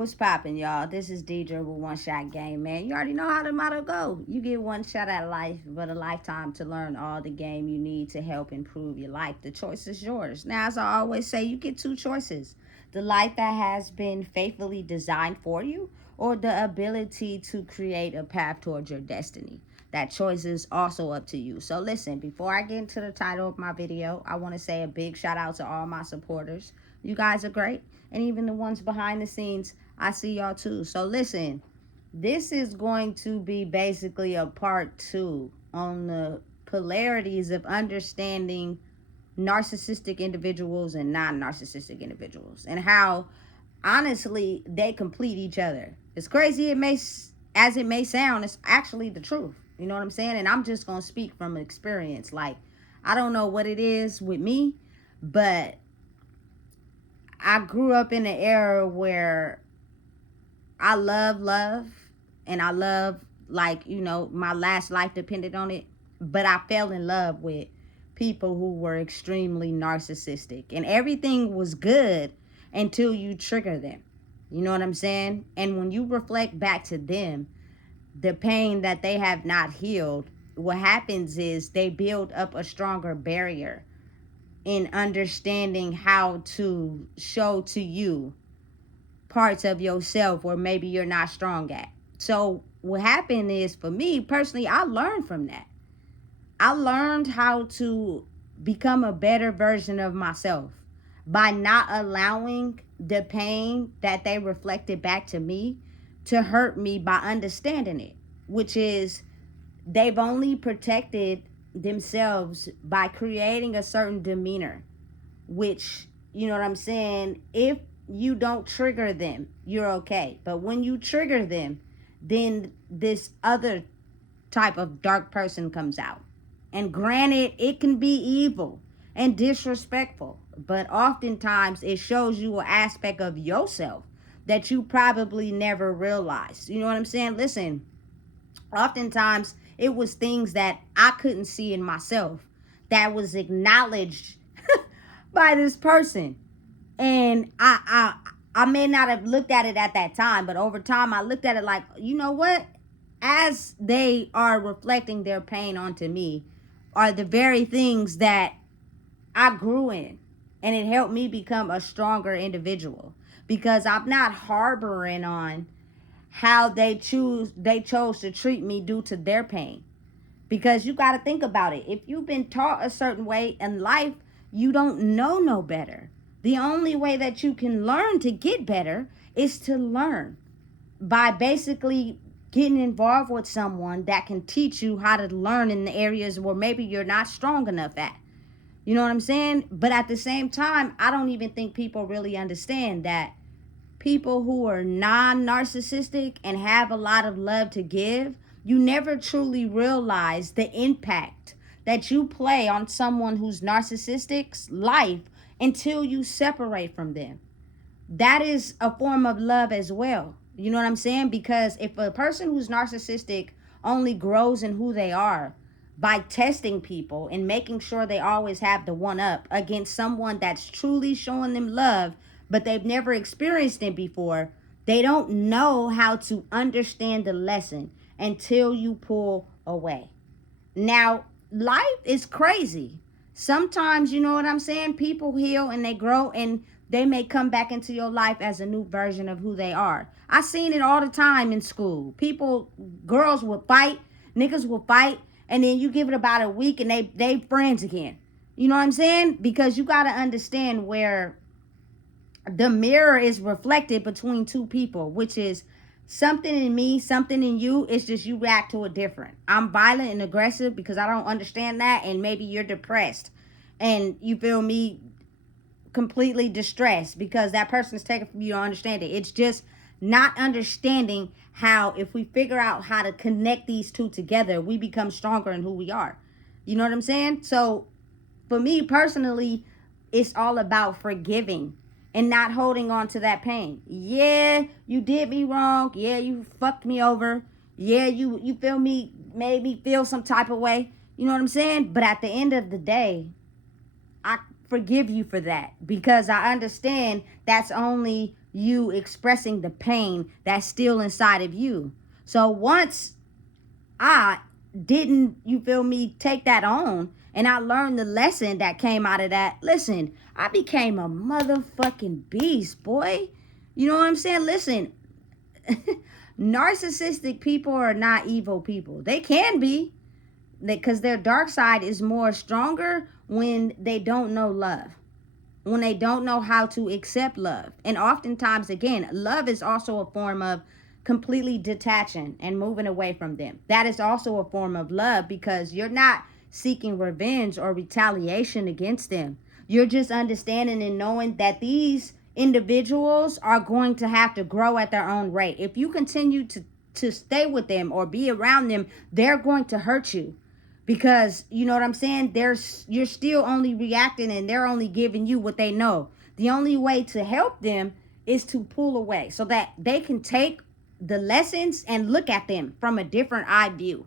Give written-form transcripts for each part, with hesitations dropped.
What's poppin', y'all? This is Deidre with One Shot Game, man. You already know how the motto go. You get one shot at life, but a lifetime to learn all the game you need to help improve your life. The choice is yours. Now, as I always say, you get two choices. The life that has been faithfully designed for you, or the ability to create a path towards your destiny. That choice is also up to you. So listen, before I get into the title of my video, I want to say a big shout out to all my supporters. You guys are great. And even the ones behind the scenes, I see y'all too. So listen, this is going to be basically a part 2 on the polarities of understanding narcissistic individuals and non-narcissistic individuals, and how honestly they complete each other. As crazy as it may sound, it's actually the truth. You know what I'm saying? And I'm just going to speak from experience. Like, I don't know what it is with me, but I grew up in an era where I love, and I love, like, my last life depended on it. But I fell in love with people who were extremely narcissistic, and everything was good until you trigger them. You know what I'm saying? And when you reflect back to them, the pain that they have not healed, what happens is they build up a stronger barrier in understanding how to show to you parts of yourself where maybe you're not strong at. So what happened is, for me personally, I learned from that. I learned how to become a better version of myself by not allowing the pain that they reflected back to me to hurt me, by understanding it, which is they've only protected themselves by creating a certain demeanor, which, you know what I'm saying, if you don't trigger them, you're okay. But when you trigger them, then this other type of dark person comes out. And granted, it can be evil and disrespectful, but oftentimes it shows you an aspect of yourself that you probably never realized. You know what I'm saying? Listen, oftentimes it was things that I couldn't see in myself that was acknowledged by this person. And I may not have looked at it at that time, but over time I looked at it like, you know what? As they are reflecting their pain onto me, are the very things that I grew in. And it helped me become a stronger individual, because I'm not harboring on how they chose to treat me due to their pain. Because you got to think about it. If you've been taught a certain way in life, you don't know no better. The only way that you can learn to get better is to learn by basically getting involved with someone that can teach you how to learn in the areas where maybe you're not strong enough at. You know what I'm saying? But at the same time, I don't even think people really understand that people who are non-narcissistic and have a lot of love to give, you never truly realize the impact that you play on someone who's narcissistic's life until you separate from them. That is a form of love as well. You know what I'm saying? Because if a person who's narcissistic only grows in who they are by testing people and making sure they always have the one up against someone that's truly showing them love, but they've never experienced it before, they don't know how to understand the lesson until you pull away. Now, life is crazy. Sometimes, you know what I'm saying, people heal and they grow, and they may come back into your life as a new version of who they are. I seen it all the time in school. People, girls would fight, niggas would fight, and then you give it about a week and they friends again. You know what I'm saying? Because you got to understand where the mirror is reflected between two people, which is something in me, something in you. It's just you react to it different. I'm violent and aggressive because I don't understand that, and maybe you're depressed and you feel me, completely distressed because that person is taken from you. Don't understand it. It's just not understanding how, if we figure out how to connect these two together, we become stronger in who we are. You know what I'm saying? So for me personally, it's all about forgiving and not holding on to that pain. Yeah, you did me wrong. Yeah, you fucked me over. Yeah, you feel me, made me feel some type of way. You know what I'm saying? But at the end of the day, I forgive you for that, because I understand that's only you expressing the pain that's still inside of you. So once I didn't, you feel me, take that on, and I learned the lesson that came out of that, listen, I became a motherfucking beast, boy. You know what I'm saying? Listen, narcissistic people are not evil people. They can be, because their dark side is more stronger when they don't know love, when they don't know how to accept love. And oftentimes, again, love is also a form of completely detaching and moving away from them. That is also a form of love, because you're not seeking revenge or retaliation against them. You're just understanding and knowing that these individuals are going to have to grow at their own rate. If you continue to stay with them or be around them, they're going to hurt you, because you know what I'm saying, you're still only reacting and they're only giving you what they know. The only way to help them is to pull away so that they can take the lessons and look at them from a different eye view.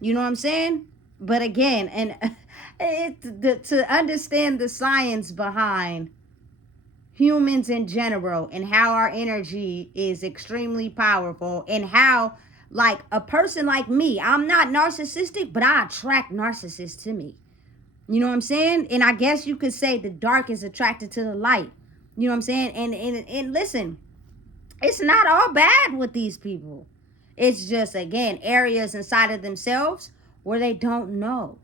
You know what I'm saying? But again, and to understand the science behind humans in general and how our energy is extremely powerful, and how, like, a person like me, I'm not narcissistic, but I attract narcissists to me. You know what I'm saying? And I guess you could say the dark is attracted to the light. You know what I'm saying? And listen, it's not all bad with these people. It's just, again, areas inside of themselves where they don't know,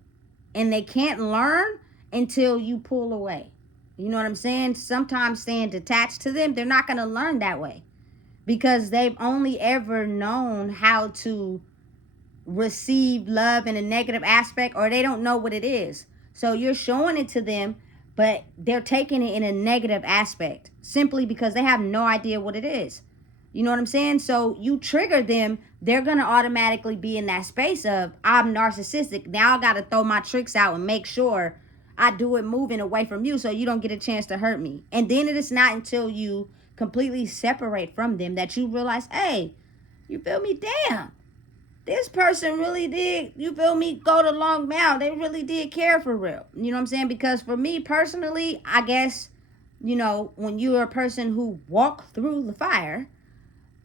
and they can't learn until you pull away. You know what I'm saying? Sometimes staying detached to them, they're not going to learn that way, because they've only ever known how to receive love in a negative aspect, or they don't know what it is. So you're showing it to them, but they're taking it in a negative aspect simply because they have no idea what it is. You know what I'm saying? So you trigger them, they're going to automatically be in that space of, I'm narcissistic. Now I got to throw my tricks out and make sure I do it moving away from you so you don't get a chance to hurt me. And then it is not until you completely separate from them that you realize, hey, you feel me? Damn, this person really did, you feel me, go the long mile. They really did care for real. You know what I'm saying? Because for me personally, I guess, you know, when you're a person who walked through the fire,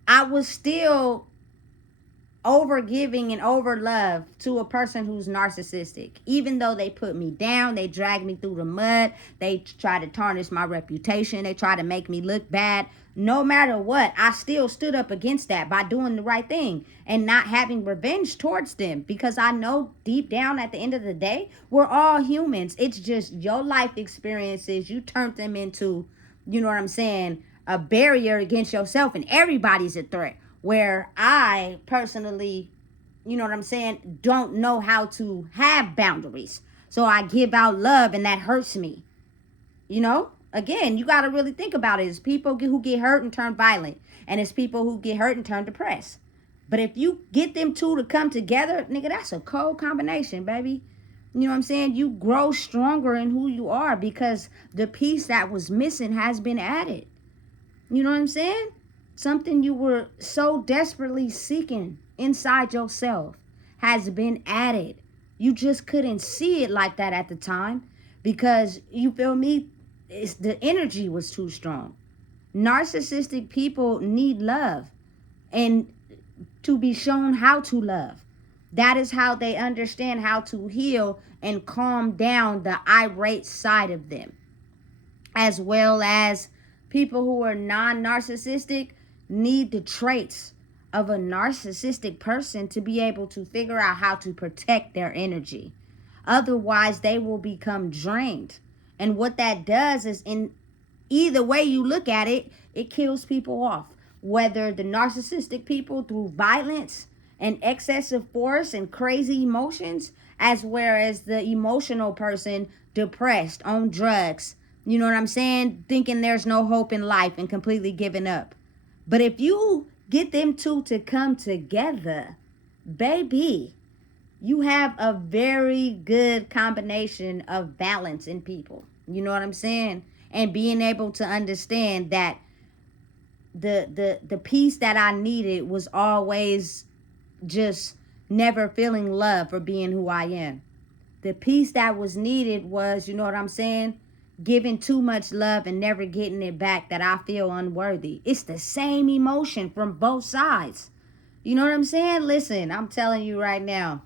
I was still over giving and over love to a person who's narcissistic. Even though they put me down, they dragged me through the mud, they try to tarnish my reputation, they try to make me look bad. No matter what, I still stood up against that by doing the right thing and not having revenge towards them, because I know deep down at the end of the day, we're all humans. It's just your life experiences, you turned them into, you know what I'm saying, a barrier against yourself, and everybody's a threat. Where I personally, you know what I'm saying, don't know how to have boundaries. So I give out love and that hurts me. You know, again, you got to really think about it. It's people who get hurt and turn violent, and it's people who get hurt and turn depressed. But if you get them two to come together, nigga, that's a cold combination, baby. You know what I'm saying? You grow stronger in who you are because the piece that was missing has been added. You know what I'm saying? Something you were so desperately seeking inside yourself has been added. You just couldn't see it like that at the time because, you feel me, the energy was too strong. Narcissistic people need love and to be shown how to love. That is how they understand how to heal and calm down the irate side of them. As well as people who are non-narcissistic need the traits of a narcissistic person to be able to figure out how to protect their energy. Otherwise, they will become drained. And what that does is, in either way you look at it, it kills people off. Whether the narcissistic people through violence and excessive force and crazy emotions, as well as the emotional person depressed, on drugs, you know what I'm saying, thinking there's no hope in life and completely giving up. But if you get them two to come together, baby, you have a very good combination of balance in people. You know what I'm saying? And being able to understand that the piece that I needed was always just never feeling love for being who I am. The piece that was needed was, you know what I'm saying, giving too much love and never getting it back, that I feel unworthy. It's the same emotion from both sides. You know what I'm saying? Listen, I'm telling you right now.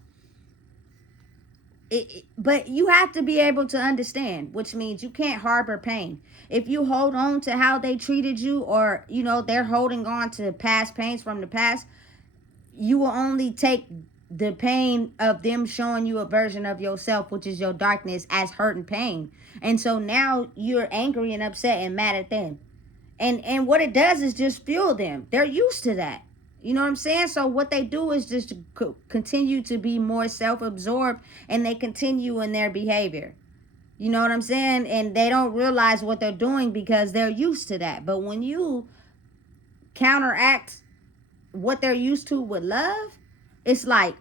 But you have to be able to understand, which means you can't harbor pain. If you hold on to how they treated you, or they're holding on to past pains from the past, you will only take the pain of them showing you a version of yourself, which is your darkness, as hurt and pain. And so now you're angry and upset and mad at them. And what it does is just fuel them. They're used to that. You know what I'm saying? So what they do is just continue to be more self-absorbed, and they continue in their behavior. You know what I'm saying? And they don't realize what they're doing because they're used to that. But when you counteract what they're used to with love, it's like,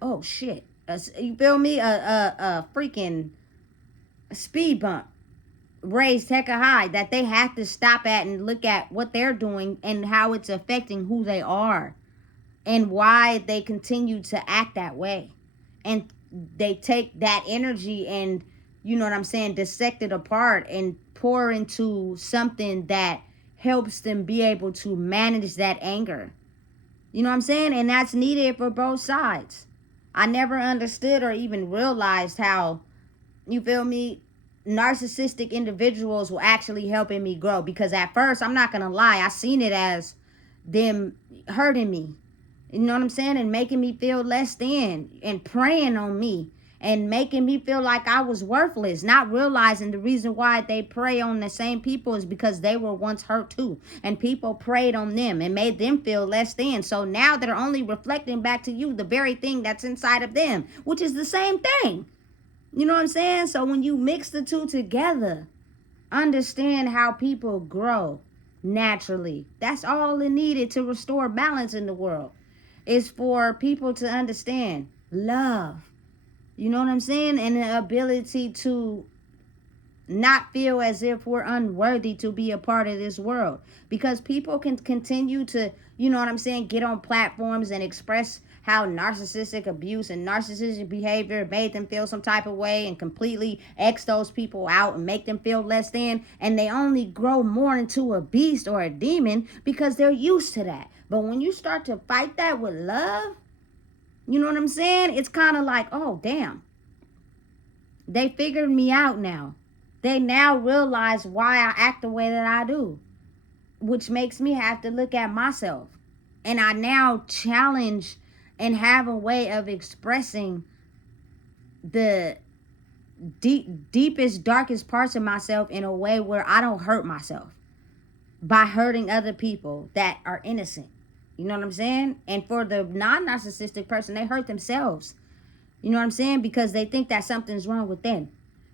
oh shit. You feel me? A freaking speed bump raised hecka high that they have to stop at and look at what they're doing and how it's affecting who they are and why they continue to act that way. And they take that energy and, you know what I'm saying, dissect it apart and pour into something that helps them be able to manage that anger. You know what I'm saying? And that's needed for both sides. I never understood or even realized how, you feel me, narcissistic individuals were actually helping me grow. Because at first, I'm not going to lie, I seen it as them hurting me. You know what I'm saying? And making me feel less than and preying on me and making me feel like I was worthless, not realizing the reason why they prey on the same people is because they were once hurt too, and people preyed on them and made them feel less than. So now they're only reflecting back to you the very thing that's inside of them, which is the same thing. You know what I'm saying? So when you mix the two together, understand how people grow naturally. That's all it needed to restore balance in the world, is for people to understand love. You know what I'm saying? And the ability to not feel as if we're unworthy to be a part of this world. Because people can continue to, you know what I'm saying, get on platforms and express how narcissistic abuse and narcissistic behavior made them feel some type of way, and completely X those people out and make them feel less than, and they only grow more into a beast or a demon because they're used to that. But when you start to fight that with love, you know what I'm saying, it's kind of like, oh damn, they figured me out now. They now realize why I act the way that I do, which makes me have to look at myself. And I now challenge and have a way of expressing the deepest, darkest parts of myself in a way where I don't hurt myself by hurting other people that are innocent. You know what I'm saying? And for the non-narcissistic person, they hurt themselves. You know what I'm saying? Because they think that something's wrong with them.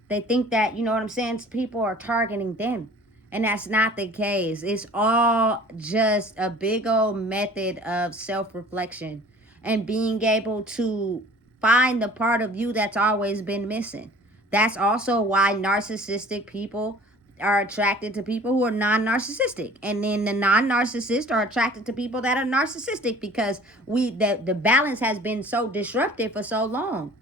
They think that, you know what I'm saying, people are targeting them. And that's not the case. It's all just a big old method of self-reflection and being able to find the part of you that's always been missing. That's also why narcissistic people are attracted to people who are non-narcissistic, and then the non-narcissists are attracted to people that are narcissistic, because the balance has been so disrupted for so long.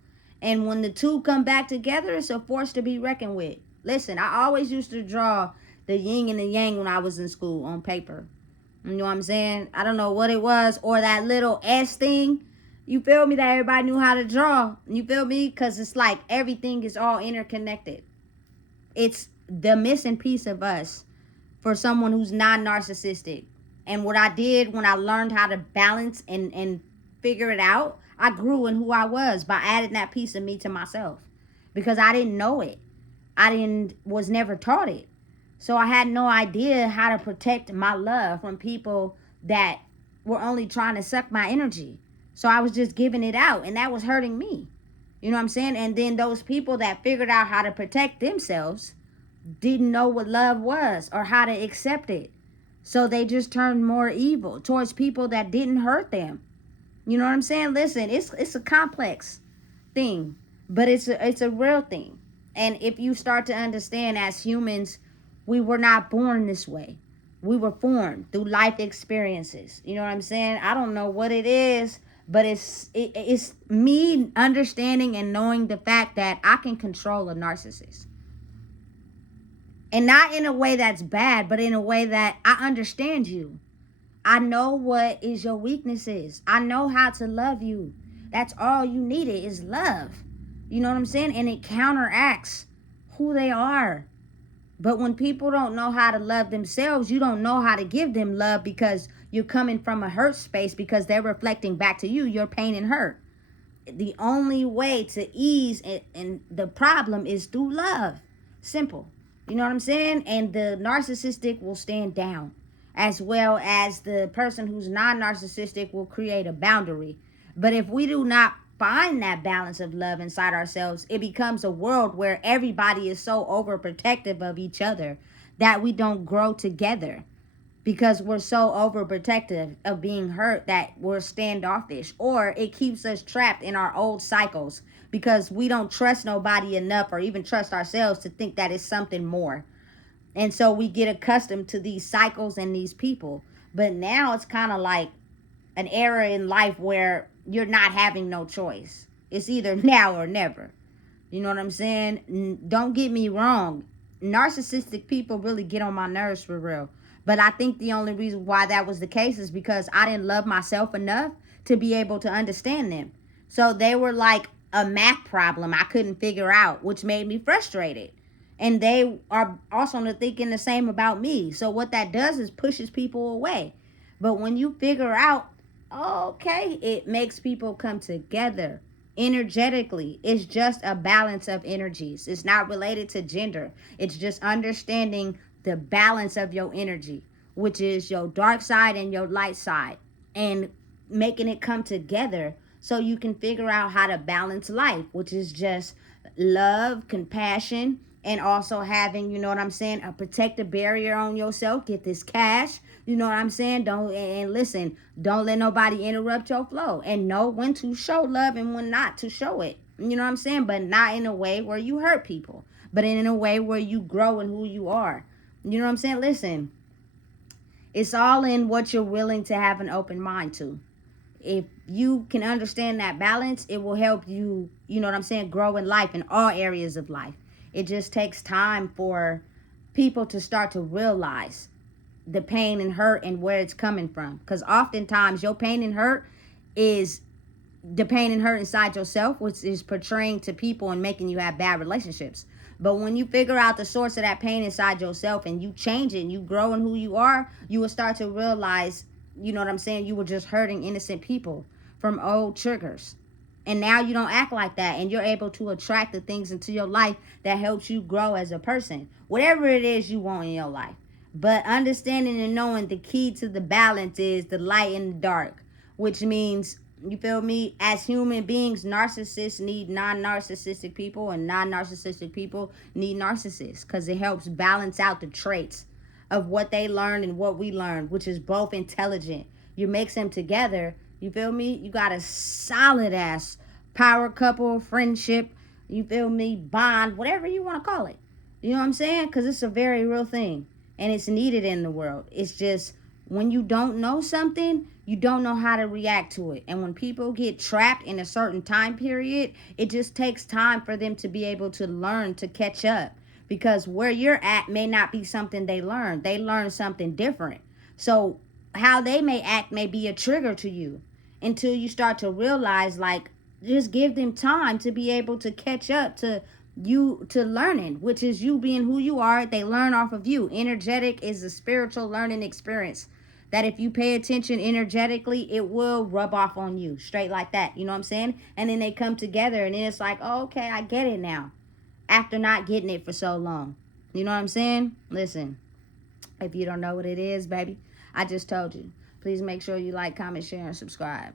And when the two come back together, it's a force to be reckoned with. Listen, I always used to draw the yin and the yang when I was in school on paper. You know what I'm saying? I don't know what it was, or that little S thing. You feel me? That everybody knew how to draw. You feel me? Because it's like everything is all interconnected. It's the missing piece of us for someone who's not narcissistic. And what I did when I learned how to balance and figure it out, I grew in who I was by adding that piece of me to myself, because I didn't know it. Was never taught it. So I had no idea how to protect my love from people that were only trying to suck my energy. So I was just giving it out, and that was hurting me. You know what I'm saying? And then those people that figured out how to protect themselves didn't know what love was or how to accept it. So they just turned more evil towards people that didn't hurt them. You know what I'm saying? Listen, it's a complex thing, but it's a real thing. And if you start to understand, as humans, we were not born this way. We were formed through life experiences. You know what I'm saying? I don't know what it is, but it's me understanding and knowing the fact that I can control a narcissist. And not in a way that's bad, but in a way that I understand you. I know what is your weaknesses. I know how to love you. That's all you needed is love. You know what I'm saying? And it counteracts who they are. But when people don't know how to love themselves, you don't know how to give them love because you're coming from a hurt space because they're reflecting back to you your pain and hurt. The only way to ease and the problem is through love. Simple. You know what I'm saying? And the narcissistic will stand down, as well as the person who's non-narcissistic will create a boundary. But if we do not find that balance of love inside ourselves, it becomes a world where everybody is so overprotective of each other that we don't grow together because we're so overprotective of being hurt that we're standoffish, or it keeps us trapped in our old cycles because we don't trust nobody enough or even trust ourselves to think that it's something more. And so we get accustomed to these cycles and these people. But now it's kind of like an era in life where you're not having no choice. It's either now or never. You know what I'm saying? Don't get me wrong. Narcissistic people really get on my nerves for real. But I think the only reason why that was the case is because I didn't love myself enough to be able to understand them. So they were like a math problem I couldn't figure out, which made me frustrated. And they are also thinking the same about me. So what that does is pushes people away. But when you figure out, okay, it makes people come together energetically. It's just a balance of energies. It's not related to gender. It's just understanding the balance of your energy, which is your dark side and your light side, and making it come together so you can figure out how to balance life, which is just love, compassion, and also having, you know what I'm saying, a protective barrier on yourself. Get this cash, you know what I'm saying? Don't, and listen, don't let nobody interrupt your flow, and know when to show love and when not to show it. You know what I'm saying? But not in a way where you hurt people, but in a way where you grow in who you are. You know what I'm saying? Listen, it's all in what you're willing to have an open mind to. If you can understand that balance, it will help you, you know what I'm saying, grow in life in all areas of life. It just takes time for people to start to realize the pain and hurt and where it's coming from. Because oftentimes your pain and hurt is the pain and hurt inside yourself, which is portraying to people and making you have bad relationships. But when you figure out the source of that pain inside yourself and you change it and you grow in who you are, you will start to realize, you know what I'm saying, you were just hurting innocent people from old triggers. And now you don't act like that, and you're able to attract the things into your life that helps you grow as a person, whatever it is you want in your life. But understanding and knowing the key to the balance is the light and the dark, which means, you feel me, as human beings, narcissists need non-narcissistic people, and non-narcissistic people need narcissists, because it helps balance out the traits of what they learn and what we learn, which is both intelligent. You mix them together, you feel me, you got a solid ass power couple, friendship, you feel me, bond, whatever you want to call it. You know what I'm saying? Because it's a very real thing and it's needed in the world. It's just when you don't know something, you don't know how to react to it. And when people get trapped in a certain time period, it just takes time for them to be able to learn to catch up. Because where you're at may not be something they learn. They learn something different. So how they may act may be a trigger to you until you start to realize, like, just give them time to be able to catch up to you, to learning, which is you being who you are. They learn off of you. Energetic is a spiritual learning experience that if you pay attention energetically, it will rub off on you straight like that. You know what I'm saying? And then they come together and then it's like, oh, okay, I get it now, after not getting it for so long. You know what I'm saying? Listen, if you don't know what it is, baby, I just told you. Please make sure you like, comment, share, and subscribe.